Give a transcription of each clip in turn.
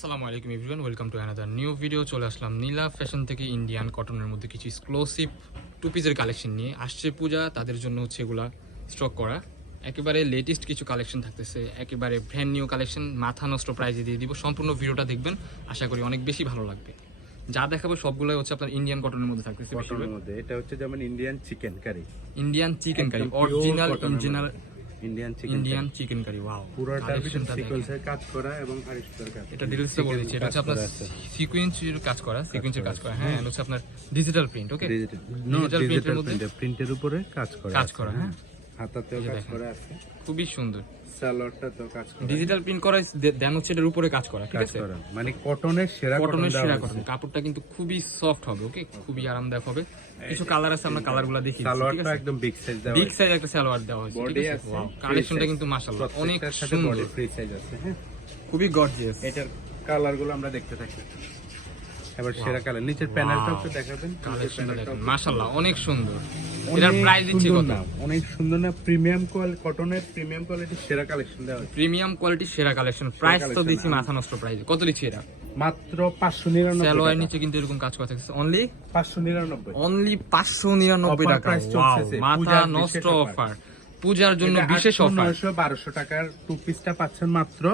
আসসালামু আলাইকুম everyone, welcome to another new video. চলে আসলাম নীলা ফ্যাশন থেকে ইন্ডিয়ান কটনের মধ্যে কিছু এক্সক্লুসিভ টু পিসের কালেকশন নিয়ে। আসছে পূজা, তাদের জন্য হচ্ছে এগুলা স্টক করা। একেবারে লেটেস্ট কিছু কালেকশন থাকতেছে, একেবারে ব্র্যান্ড নিউ কালেকশন, মাথা নষ্ট প্রাইজে দিয়ে দিব। সম্পূর্ণ ভিডিওটা দেখবেন, আশা করি অনেক বেশি ভালো লাগবে। যা দেখাবো সবগুলোই হচ্ছে আপনার ইন্ডিয়ান কটনের মধ্যে থাকতেছে। এটা হচ্ছে যেমন Indian chicken curry, Indian chicken curry, original Indian chicken curry. Wow, পুরোটা সিকোয়েন্সের কাজ করা এবং আরিস্টার কাজ। এটা ডিটেইলসে বলে দিচ্ছি। এটা হচ্ছে আপনার সিকোয়েন্সের কাজ করা, হ্যাঁ, এটা হচ্ছে আপনার ডিজিটাল প্রিন্ট। ওকে, ডিজিটাল প্রিন্টের মধ্যে প্রিন্টের উপরে কাজ করা, হ্যাঁ, হাতাতেও কাজ করা আছে, খুবই সুন্দর। সালোয়ারটাতেও কাজ করা, ডিজিটাল প্রিন্ট করা, দেন হচ্ছে এটার উপরে কাজ করা, ঠিক আছে। মানে কটনের সেরা কটন। কাপড়টা কিন্তু খুবই সফট হবে, ওকে, খুবই আরামদায়ক হবে। কিছু কালার আছে, আমরা কালারগুলো দেখি। সালোয়ারটা একদম বিগ সাইজ দেওয়া, বিগ সাইজ একটা সালোয়ার দেওয়া হয়েছে, ঠিক আছে। ওয়াও, কালেকশনটা কিন্তু মাশাআল্লাহ অনেক সুন্দর, ফ্রি সাইজ আছে, হ্যাঁ, খুবই গর্জিয়াস। এটার কালারগুলো আমরা দেখতে থাকি। এবার সেরা কালার, নিচের প্যানেলটা একটু দেখাবেন। কালেকশনটা দেখেন, মাশাআল্লাহ অনেক সুন্দর। এটার প্রাইস দিচ্ছি কত? অনেক সুন্দর না, প্রিমিয়াম কোয়ালিটি, কটনের প্রিমিয়াম কোয়ালিটির সেরা কালেকশন দেওয়া হয়েছে। প্রিমিয়াম কোয়ালিটির সেরা কালেকশন। প্রাইস তো দিচ্ছি মাথা নষ্ট প্রাইস। কত দিচ্ছি এটা? মাত্র 599 টাকা। সালোয়ার নিচে কিন্তু এরকম কাজ করা থাকছে, অনলি 599, অনলি 599 টাকা। ওয়াও, মাথা নষ্ট অফার, পূজার জন্য বিশেষ অফার। 900-1200 টাকার টু পিসটা পাচ্ছেন মাত্র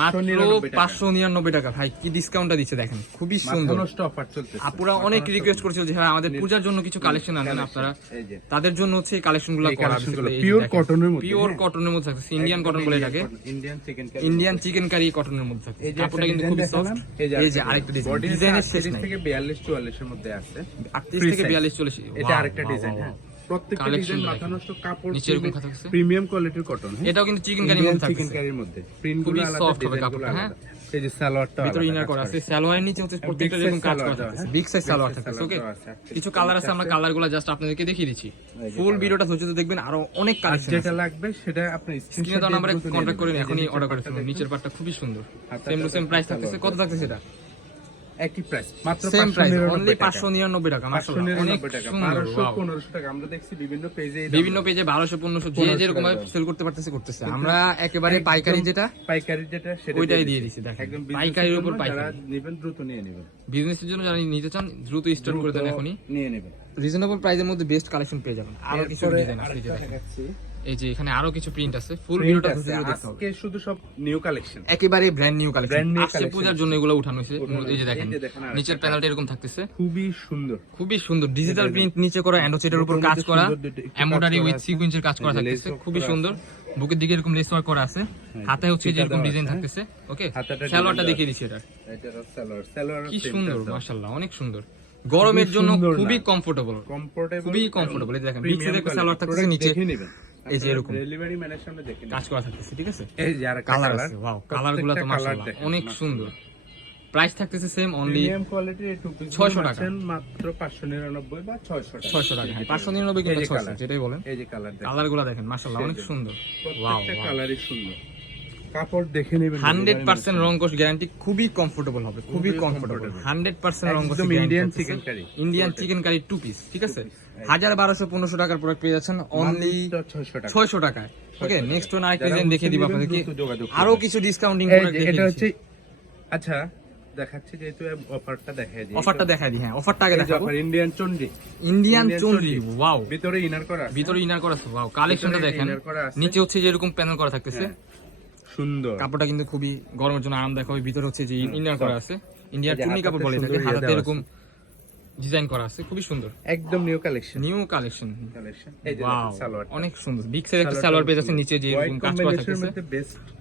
মাত্র 599 টাকা। ভাই কি ডিসকাউন্টটা দিচ্ছে দেখেন, খুবই সুন্দর। অফার চলছে। আপুরা অনেক রিকোয়েস্ট করছিল যে ভাই আমাদের পূজার জন্য কিছু কালেকশন আনেন আপনারা, তাদের জন্য হচ্ছে এই কালেকশনগুলো করা হয়েছে। পিওর কটনের মধ্যে, পিওর কটনের মধ্যে থাকছে, ইন্ডিয়ান কটন বলে এটাকে, ইন্ডিয়ান চিকেন কারি কটনের মধ্যে থাকছে। কাপড়টা কিন্তু খুবই সফট। এই যে আরেকটা ডিজাইন, ডিজাইনের শেষ নাই। থেকে 42-44 এর মধ্যে আছে, 38 থেকে 42-44। এটা আরেকটা ডিজাইন, হ্যাঁ, প্রত্যেকটা ডিজাইন মাথা নষ্ট কাপড়, নিচে এরকম কথা থাকছে, প্রিমিয়াম কোয়ালিটির কটন। এটাও কিন্তু চিকেন কারির মধ্যে থাকছে, চিকেন কারির মধ্যে প্রিন্টগুলো আলাদা, সফট হবে কাপড়টা, হ্যাঁ। এই যে সালোয়ারটা ভিতরে ইনার করা আছে, সালোয়ারের নিচে হচ্ছে প্রত্যেকটা এরকম কাজ করা আছে, বিগ সাইজ সালোয়ার থাকছে। ওকে, কিছু কালার আছে, আমরা কালারগুলো জাস্ট আপনাদেরকে দেখিয়ে দিচ্ছি। ফুল ভিডিওটা ধৈর্য ধরে দেখবেন, আরো অনেক কালেকশন যেটা লাগবে সেটা আপনি স্ক্রিনে দেওয়া নম্বরে কন্টাক্ট করে এখনই অর্ডার করে ফেলুন। নিচের পার্টটা খুবই সুন্দর, সেম টু সেম প্রাইস থাকতেছে। কত থাকতেছে এটা? একই প্রাইস, মাত্র সেম প্রাইস, অনলি 599 টাকা। মাশাআল্লাহ অনেক সুন্দর। 1200-1500 টাকা। আমরা দেখছি বিভিন্ন পেজে 1200-1500 যে যেরকম ভাবে সেল করতে পারতেছে। আমরা একেবারে পাইকারি যেটা সেটা ওইটাই দিয়ে দিছি। দেখেন, পাইকারির উপর পাইকারি। যারা নেবেন দ্রুত নিয়ে নেবেন। বিজনেসের জন্য যারা নিতে চান দ্রুত স্টার্ট করে দেন, এখনই নিয়ে নেবেন। রিজনেবল প্রাইসের মধ্যে বেস্ট কালেকশন পেয়ে যাবেন। আরো কিছু ডিজাইন আছে, এই যে দেখেন, এই যে এখানে আরো কিছু প্রিন্ট আছে। ফুল ভিডিওটা দেখতে হবে। আজকে শুধু সব নিউ কালেকশন, একেবারে ব্র্যান্ড নিউ কালেকশন। আজকে পূজার জন্য এগুলো উঠানো হয়েছে। এই যে দেখেন, নিচের প্যানেলটা এরকম থাকতেছে, খুবই সুন্দর, খুবই সুন্দর। ডিজিটাল প্রিন্ট নিচে করা, এন্ড হচ্ছে এটার উপর কাজ করা, এমব্রয়ডারি উইথ সিকোয়েন্সের কাজ করা থাকতেছে, খুবই সুন্দর। বুকের দিকে এরকম লেস ওয়ার্ক করা আছে, হাতে হচ্ছে যে এরকম ডিজাইন থাকতেছে। ওকে, সালোয়ারটা দেখিয়ে দিচ্ছি এটা, কি সুন্দর, মাশাআল্লাহ অনেক সুন্দর। গরমের জন্য খুবই কমফোর্টেবল, খুবই কমফোর্টেবল। এই দেখেন, পিছে একটা সালোয়ার থাকতেছে, নিচে এই যে এরকম ডেলিভারি ম্যানের সামনে দেখেন কাজ করা থাকতেছে, ঠিক আছে। এই যে আর কালার আছে, ওয়াও, কালারগুলো তো মাশাআল্লাহ অনেক সুন্দর। প্রাইস থাকতেছে সেম, অনলি প্রিমিয়াম কোয়ালিটির টু পিস 600 টাকা, মাত্র 599 বা 600 টাকা। 600 টাকা, 599 কিংবা 600, যেটাই বলেন। এই যে কালার দেখেন, কালারগুলো দেখেন, মাশাআল্লাহ অনেক সুন্দর। ওয়াও, প্রত্যেকটা কালারই সুন্দর। কাপড় দেখে নেবেন, 100% রংকশ গ্যারান্টি, খুবই কমফোর্টেবল হবে, খুবই কমফোর্টেবল। 100% রংকশ guarantee. Indian chicken curry, Indian chicken curry two piece, ঠিক আছে। 1200-1500 টাকার প্রোডাক্ট পেয়ে যাচ্ছেন অনলি 600 টাকায়। ওকে, নেক্সট ওয়ান আরেকটা ডিজাইন দেখিয়ে দিব আপনাদেরকে, আরো কিছু ডিসকাউন্টিং করে দেখিয়ে এটা হচ্ছে, আচ্ছা দেখাচ্ছি, যেহেতু অফারটা দেখাই দিই, অফারটা দেখাই দিই। হ্যাঁ, অফারটা আগে দেখাবো। ইন্ডিয়ান চন্ডি, ইন্ডিয়ান চন্ডি, ওয়াও, ভিতরে ইনার করা আছে, ভিতরে ইনার করা আছে। ওয়াও, কালেকশনটা দেখেন, নিচে হচ্ছে যে এরকম প্যানেল করা থাকতেছে, সুন্দর। কাপড়টা কিন্তু খুবই গরমের জন্য আরামদায়ক হবে। ভিতরে হচ্ছে যে ইনার করা আছে, ইন্ডিয়ান চুনি কাপড় বলে থাকে, হাতে এরকম ডিজাইন করা আছে, খুবই সুন্দর, একদম নিউ কালেকশন, নিউ কালেকশন। এই যে সালোয়ার অনেক সুন্দর, বিগ সাইজ একটা সালোয়ার পেয়ে যাচ্ছে, নিচে যে এরকম কাজ করা থাকতেছে।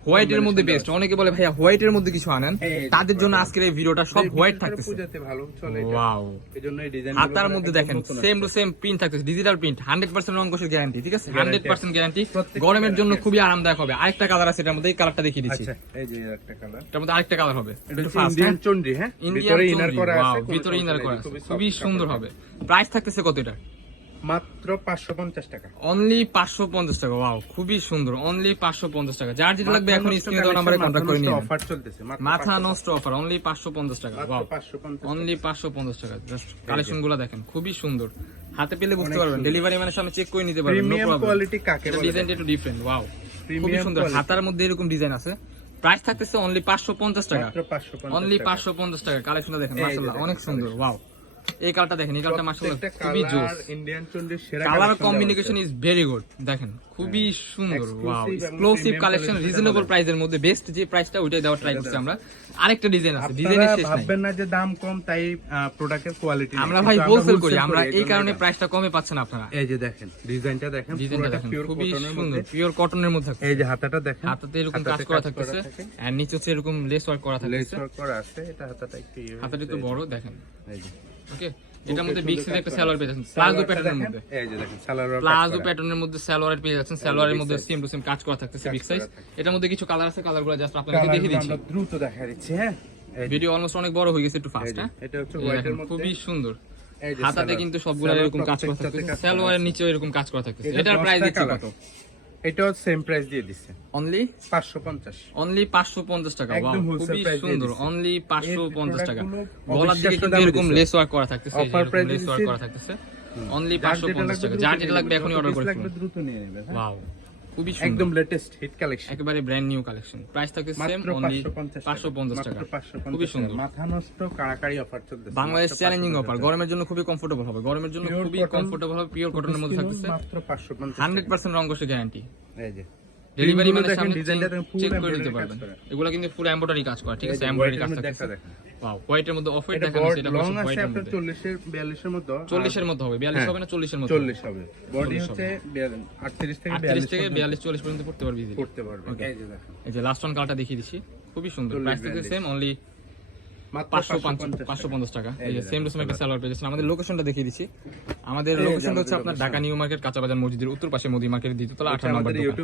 হোয়াইটের মধ্যে বেস্ট, অনেকে বলে ভাইয়া হোয়াইটের মধ্যে কিছু আনেন, তাদের জন্য আজকের এই ভিডিওটা সব হোয়াইট থাকতেছে। পূজাতে ভালো চলে এটা, ওয়াও, এজন্য এই ডিজাইন হাতার মধ্যে দেখেন সেম টু সেম প্রিন্ট থাকতেছে, ডিজিটাল প্রিন্ট, 100% রংকশের গ্যারান্টি, ঠিক আছে, 100% গ্যারান্টি। গরমের জন্য খুবই আরামদায়ক হবে। আরেকটা কালার আছে এটার মধ্যে, এই কালারটা দেখিয়ে দিচ্ছি। আচ্ছা, এই যে একটা কালার, এটার মধ্যে আরেকটা কালার হবে, এটা ইন্ডিয়ান চন্ডি, হ্যাঁ, ভিতরে ইনার করা আছে, ভিতরে ইনার করা আছে, খুবই সুন্দর হবে। প্রাইস থাকতেছে কত এটা? মাত্র 550 টাকা, অনলি 550 টাকা। ওয়াও, খুবই সুন্দর, অনলি 550 টাকা। যার যেটা লাগবে এখন স্ক্রিনে দেওয়া নম্বরে কন্টাক্ট করে নিন। অফার চলতেছে, মাথা নষ্ট অফার, অনলি 550 টাকা। ওয়াও, 550, অনলি 550 টাকা। জাস্ট কালেকশনগুলো দেখেন, খুবই সুন্দর। হাতে পেলে বুঝতে পারবেন, ডেলিভারি ম্যানের সামনে চেক করে নিতে পারবেন, নো প্রিমিয়াম প্রবলেম। কোয়ালিটি কাকে বলে? ডিজাইনটা একটু ডিফারেন্ট, ওয়াও, খুবই সুন্দর। হাতার মধ্যে এরকম ডিজাইন আছে, প্রাইস থাকতেছে অনলি 550 টাকা, মাত্র 550 অনলি 550 টাকা। কালেকশনটা দেখেন মাশাআল্লাহ অনেক সুন্দর, ওয়াও। এই কালারটা দেখেন, এই কালারটা মাশাআল্লাহ খুবই জোস। ইন্ডিয়ান চন্ডির সেরা colour collection combination is very good, দেখেন খুবই সুন্দর, ওয়াও। এক্সক্লুসিভ কালেকশন, রিজনেবল প্রাইসের মধ্যে বেস্ট যে প্রাইসটা ওইটাই দেওয়ার ট্রাই করছি আমরা। আরেকটা ডিজাইন আছে, ডিজাইনের আপনারা শেষ নাই। ভাববেন না যে দাম কম তাই প্রোডাক্টের কোয়ালিটি আমরা ভাই হোলসেল করি, আমরা এই কারণে প্রাইসটা কমে পাচ্ছেন আপনারা। এই যে দেখেন ডিজাইনটা দেখেন, ডিজাইনটা পুরোটা দেখেন পিওর খুবই কটনের সুন্দর, মধ্যে। পিওর কটনের মধ্যে থাকছে। এই যে হাতাটা দেখেন, হাতাতে এরকম কাজ করা থাকতেছে, আর নিচে হচ্ছে এরকম লেস ওয়ার্ক করা লেস থাকতেছে। ওয়ার্ক করা আছে। এটা হাতাটা একটু ইয়ে হাতাটা তো বড় দেখেন, এই যে ওকে। এটার মধ্যে বিগ সাইজ একটা সালোয়ার পেয়ে যাচ্ছেন, প্লাজো প্যাটার্নের মধ্যে। এই যে দেখেন সালোয়ার প্লাজো প্যাটার্নের মধ্যে সালোয়ার পেয়ে যাচ্ছেন, সালোয়ারের মধ্যে সেম টু সেম কাজ করা থাকতেছে, বিগ সাইজ। এটার মধ্যে কিছু কালার আছে, কালারগুলো জাস্ট আপনাদেরকে দেখিয়ে দিচ্ছি। আমরা দ্রুত দেখাই দিচ্ছি। হ্যাঁ, ভিডিও অলমোস্ট অনেক বড় হয়ে গেছে, একটু ফাস্ট। হ্যাঁ, এটা হচ্ছে হোয়াইটের মধ্যে, খুবই সুন্দর। এই যে হাতাতে সালোয়ার। কিন্তু সবগুলো এরকম কাজ করা থাকতেছে, সালোয়ারের নিচেও এরকম কাজ করা থাকতেছে। এটার প্রাইস দিচ্ছি কত? এটাও সেম প্রাইস দিয়ে দিচ্ছে, অনলি 550। অনলি 550 টাকা। ওয়াও, একদম wholesale খুবই price দিয়ে সুন্দর, দিচ্ছে। অনলি 550 টাকা। প্রোডাক্টগুলো গলার দিকে কিন্তু দামে এরকম দিচ্ছে। লেস ওয়ার্ক করা থাকতেছে, এই যে Offer এরকম price লেস ওয়ার্ক দিচ্ছে। করা থাকতেছে, অনলি যার যেটা 550 টাকা। যার যেটা লাগবে এখনই অর্ডার করে লাগবে ফেলুন। দ্রুত নিয়ে নেবে। হ্যাঁ? ওয়াও, খুবই একদম সুন্দর, লেটেস্ট হিট কালেকশন, একেবারে ব্র্যান্ড নিউ কালেকশন। প্রাইস থাকে সেম, মাত্র অনলি 550 টাকা। মাত্র 550 খুবই সুন্দর, মাথা নষ্ট কারাকারি অফার চলতেছে। বাংলাদেশ মাত্র চ্যালেঞ্জিং 550 অফার, গরমের জন্য খুবই কমফোর্টেবল হবে, গরমের জন্য Pure খুবই cotton, কমফোর্টেবল হবে, পিওর কটনের মধ্যে থাকতেছে, মাত্র 550 100% রং কষে গ্যারান্টি। এই যে ডেলিভারি Printগুলো মানে দেখেন, সামনে ডিজাইনটা দেখেন, full চেক করে embroidery নিতে কাজ পারবেন। করা। এগুলো কিন্তু পুরো এমব্রয়ডারি কাজ করা, ঠিক এই আছে, যে এমব্রয়ডারি white কাজ এর মধ্যে থাকতেছে। একটা দেখেন। ওয়াও, হোয়াইটের মধ্যে অফ হোয়াইট এটা দেখানো, সেটা লং হচ্ছে আছে হোয়াইটের আপনার মধ্যে 40 এর 42 এর মধ্যে, 40 এর মধ্যে হবে, 42 হবে না 40 এর মধ্যে 40 হবে। বডি 40 হচ্ছে 38 থেকে 38 থেকে 42 42 40 পর্যন্ত পড়তে পারবে easily। করতে পারবে। এই যে দেখেন এই যে লাস্ট ওয়ান কালারটা দেখিয়ে দিচ্ছি, খুবই সুন্দর। 40, প্রাইস থেকে 42 সেম, অনলি মাত্র 550 টাকা। এই যে যে সেম টু সেম একটা সালোয়ার পেয়েছেন। আমাদের লোকেশনটা দেখিয়ে দিচ্ছি। আমাদের লোকেশনটা হচ্ছে আপনার ঢাকা নিউ মার্কেট, কাঁচা বাজার মসজিদের উত্তর পাশে, মোদি মার্কেটের দ্বিতীয় তলা, 18 নম্বর আমাদের দোকান। ইউটিউব